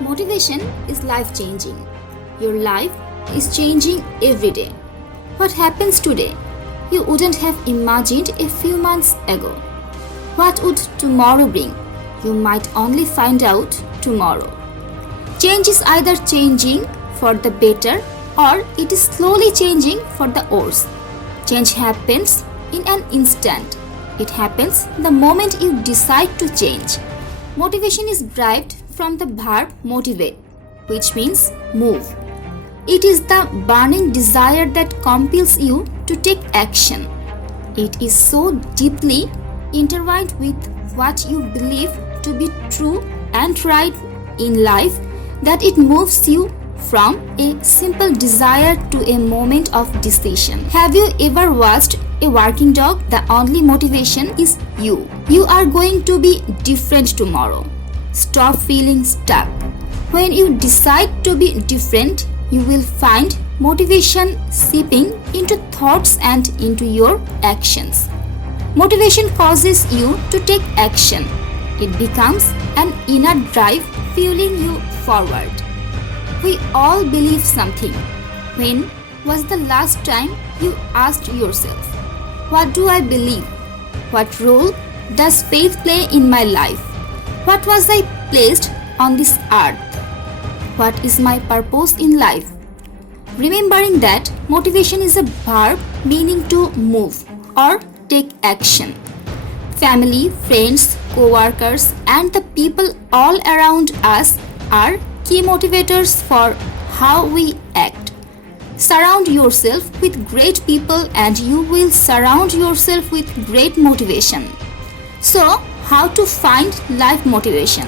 Motivation is life changing. Your life is changing every day. What happens today, you wouldn't have imagined a few months ago. What would tomorrow bring? You might only find out tomorrow. Change is either changing for the better or it is slowly changing for the worse. Change happens in an instant. It happens the moment you decide to change. Motivation is derived from the verb motivate, which means move. It is the burning desire that compels you to take action. It is so deeply intertwined with what you believe to be true and right in life that it moves you from a simple desire to a moment of decision. Have you ever watched a working dog? The only motivation is you. You are going to be different tomorrow. Stop feeling stuck. When you decide to be different, you will find motivation seeping into thoughts and into your actions. Motivation causes you to take action. It becomes an inner drive fueling you forward. We all believe something. When was the last time you asked yourself, what do I believe? What role does faith play in my life? What was I placed on this earth? What is my purpose in life? Remembering that motivation is a verb meaning to move or take action. Family, friends, co-workers, and the people all around us are key motivators for how we act. Surround yourself with great people and you will surround yourself with great motivation. So, how to find life motivation?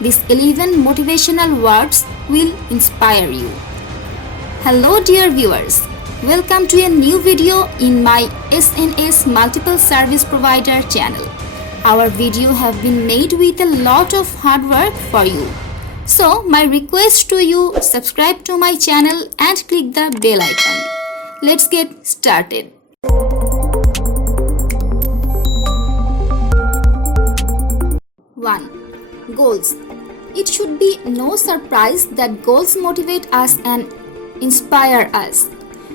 These 11 motivational words will inspire you. Hello dear viewers, welcome to a new video in my SNS Multiple Service Provider channel. Our video have been made with a lot of hard work for you. So my request to you, subscribe to my channel and click the bell icon. Let's get started. One, goals. It should be no surprise that goals motivate us and inspire us.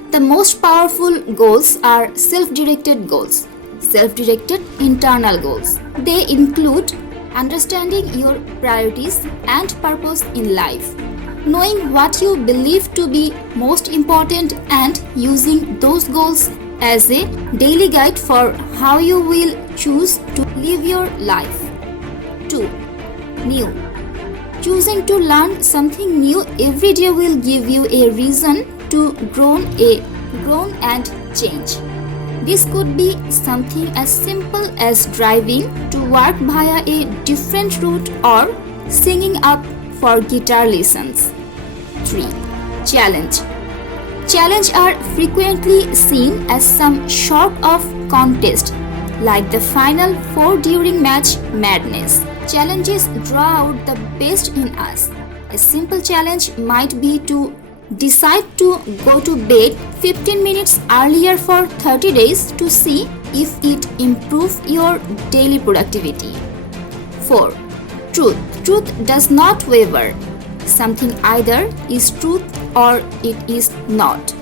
The most powerful goals are self-directed goals, self-directed internal goals. They include understanding your priorities and purpose in life, knowing what you believe to be most important and using those goals as a daily guide for how you will choose to live your life. 2. New. Choosing to learn something new every day will give you a reason to grow and change. This could be something as simple as driving to work via a different route or singing up for guitar lessons. 3. Challenge. Challenges are frequently seen as some sort of contest, like the Final Four during Match Madness. Challenges draw out the best in us. A simple challenge might be to decide to go to bed 15 minutes earlier for 30 days to see if it improves your daily productivity. 4. Truth. Truth does not waver. Something either is truth or it is not.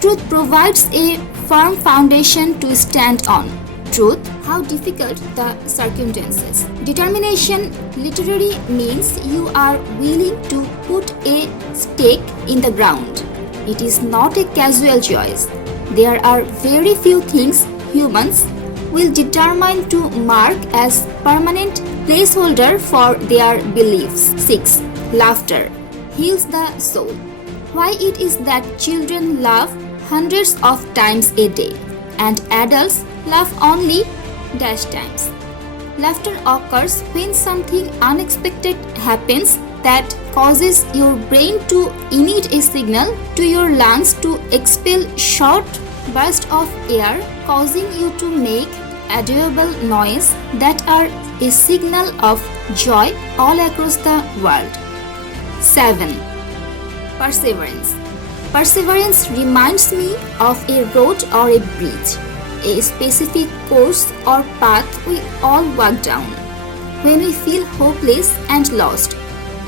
Truth provides a firm foundation to stand on. Truth, how difficult the circumstances. Determination literally means you are willing to put a stake in the ground. It is not a casual choice. There are very few things humans will determine to mark as permanent placeholder for their beliefs. 6. Laughter heals the soul. Why it is that children laugh hundreds of times a day and adults laugh only dash times. Laughter occurs when something unexpected happens that causes your brain to emit a signal to your lungs to expel short bursts of air, causing you to make audible noise that are a signal of joy all across the world. 7. Perseverance. Perseverance reminds me of a road or a bridge, a specific course or path we all walk down. When we feel hopeless and lost,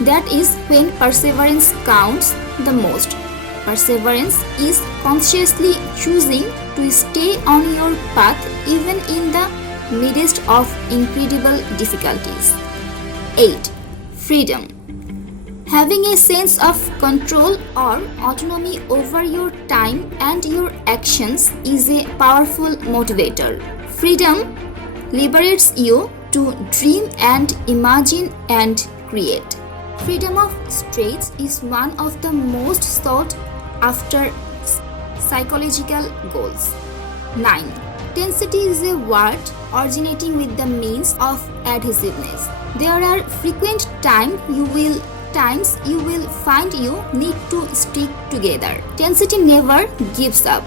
That is when perseverance counts the most. Perseverance is consciously choosing to stay on your path even in the midst of incredible difficulties. 8. Freedom. Having a sense of control or autonomy over your time and your actions is a powerful motivator. Freedom liberates you to dream and imagine and create. Freedom of speech is one of the most sought after psychological goals. 9. Tensity is a word originating with the means of adhesiveness. There are frequent times you will find you need to stick together. Tensity never gives up.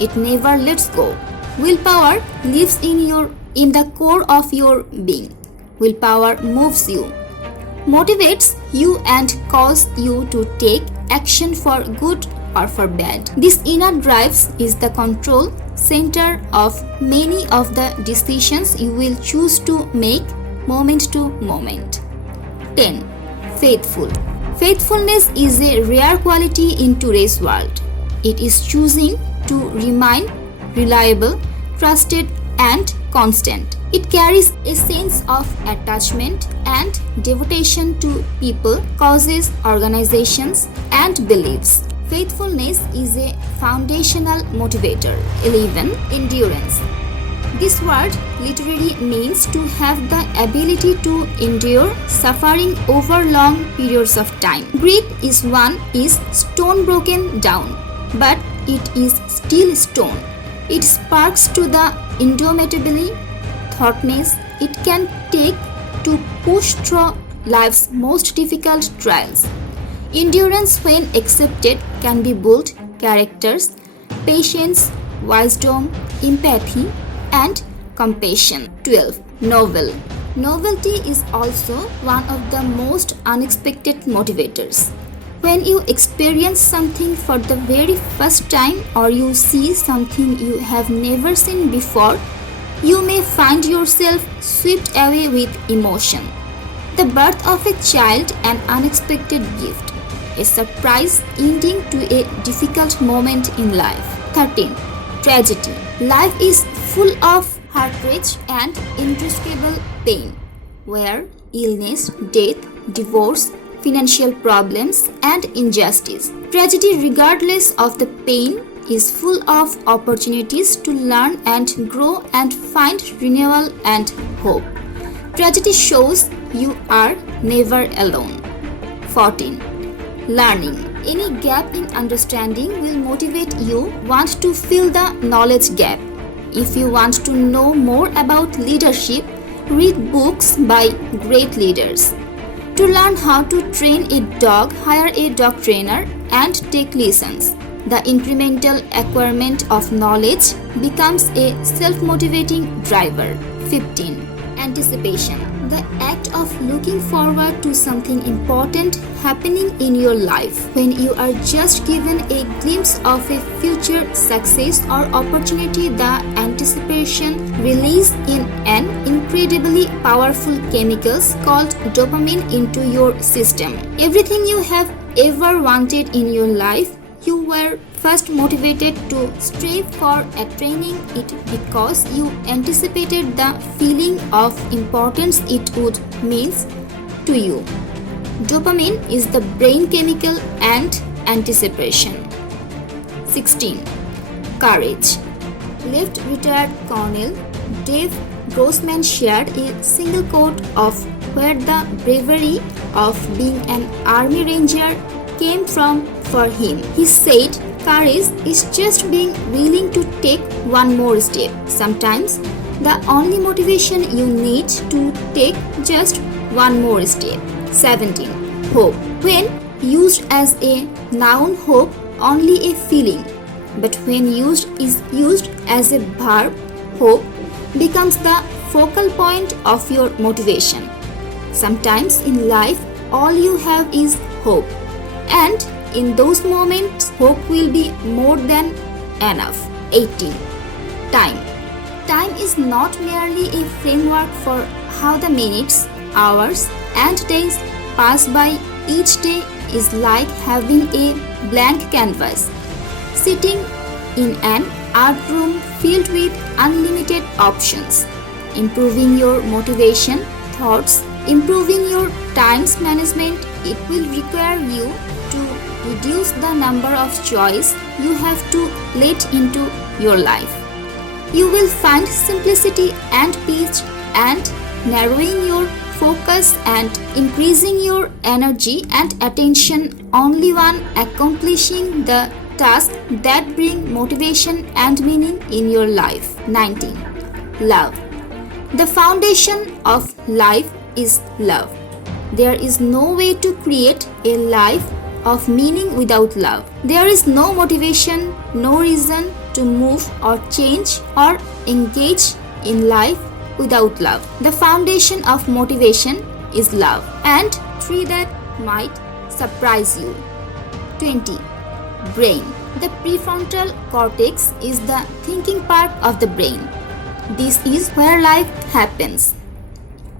It never lets go. Willpower lives in the core of your being. Willpower moves you, motivates you and causes you to take action for good or for bad. This inner drive is the control center of many of the decisions you will choose to make moment to moment. 10. Faithful. Faithfulness is a rare quality in today's world. It is choosing to remain reliable, trusted, and constant. It carries a sense of attachment and devotion to people, causes, organizations, and beliefs. Faithfulness is a foundational motivator. 11. Endurance. This word literally means to have the ability to endure suffering over long periods of time. Grit is stone broken down, but it is still stone. It sparks to the indomitable thoughtness it can take to push through life's most difficult trials. Endurance, when accepted, can be built characters, patience, wisdom, empathy, and compassion. 12. Novel. Novelty is also one of the most unexpected motivators. When you experience something for the very first time or you see something you have never seen before, you may find yourself swept away with emotion. The birth of a child, an unexpected gift, a surprise ending to a difficult moment in life. 13. Tragedy. Life is full of heart-wrenching and inextricable pain, where illness, death, divorce, financial problems, and injustice. Tragedy, regardless of the pain, is full of opportunities to learn and grow and find renewal and hope. Tragedy shows you are never alone. 14. Learning. Any gap in understanding will motivate you want to fill the knowledge gap. If you want to know more about leadership, read books by great leaders. To learn how to train a dog, hire a dog trainer and take lessons. The incremental acquirement of knowledge becomes a self-motivating driver. 15. Anticipation. The act of looking forward to something important happening in your life. When you are just given a glimpse of a future success or opportunity, the anticipation release in an incredibly powerful chemicals called dopamine into your system. Everything you have ever wanted in your life, you were first motivated to strive for attaining it because you anticipated the feeling of importance it would mean to you. Dopamine is the brain chemical and anticipation. 16. Courage. Left retired Colonel Dave Grossman shared a single quote of where the bravery of being an army ranger came from for him. He said, courage is just being willing to take one more step. Sometimes the only motivation you need to take just one more step. 17. Hope. When used as a noun, hope only a feeling, but when used as a verb, hope becomes the focal point of your motivation. Sometimes in life all you have is hope, and in those moments hope will be more than enough. 18. Time. Time is not merely a framework for how the minutes, hours and days pass by each day is like having a blank canvas, sitting in an art room filled with unlimited options. Improving your motivation, thoughts, improving your times management, it will require you to reduce the number of choices you have to let into your life. You will find simplicity and peace and narrowing your focus and increasing your energy and attention only on accomplishing the tasks that bring motivation and meaning in your life. 19. Love. The foundation of life is love. There is no way to create a life of meaning without love. There is no motivation, no reason to move or change or engage in life without love. The foundation of motivation is love. And 3 that might surprise you. 20. Brain. The prefrontal cortex is the thinking part of the brain. This is where life happens.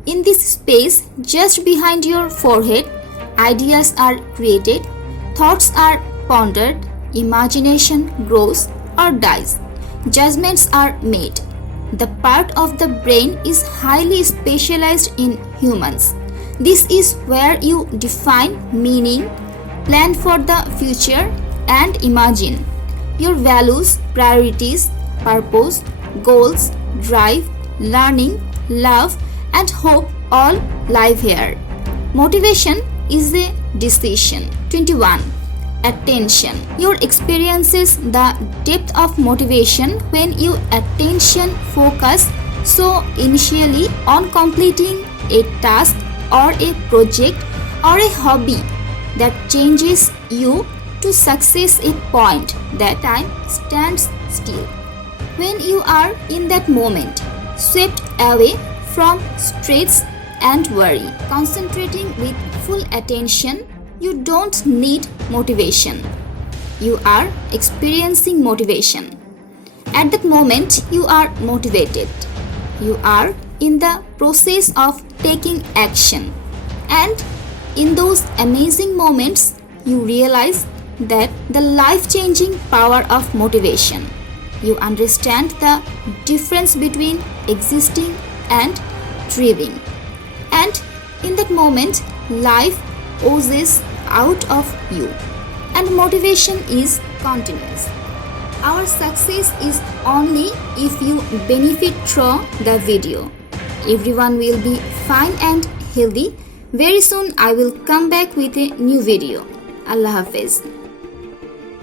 In this space, just behind your forehead, ideas are created, thoughts are pondered, imagination grows or dies, judgments are made. The part of the brain is highly specialized in humans. This is where you define meaning, plan for the future, and imagine your values, priorities, purpose, goals, drive, learning, love, and hope all live here. Motivation is a decision. 21. Attention. Your experiences the depth of motivation when you attention focus so initially on completing a task or a project or a hobby that changes you to success. A point that time stands still. When you are in that moment, swept away from stress and worry, concentrating with full attention, you don't need motivation. You are experiencing motivation. At that moment, you are motivated. You are in the process of taking action. And in those amazing moments, you realize that the life-changing power of motivation. You understand the difference between existing and thriving. And in that moment, life oozes out of you. And motivation is continuous. Our success is only if you benefit through the video. Everyone will be fine and healthy. Very soon I will come back with a new video. Allah Hafiz.